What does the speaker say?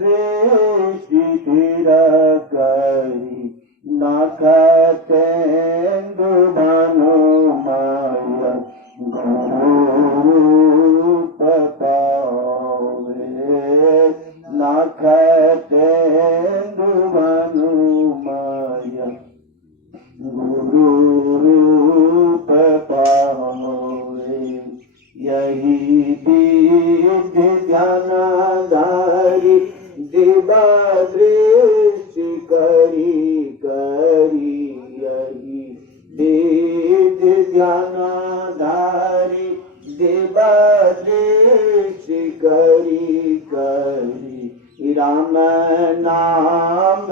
दृष्टि करी नखतेन्दु भानुमय गुरुरूप पावे नखतेन्दु भानुमय गुरुरूप पावे यही विधि ध्यानधारी दिवा दृष्टि करी यही विधि ध्यानधारी दिवा दृष्टि करी राम नाम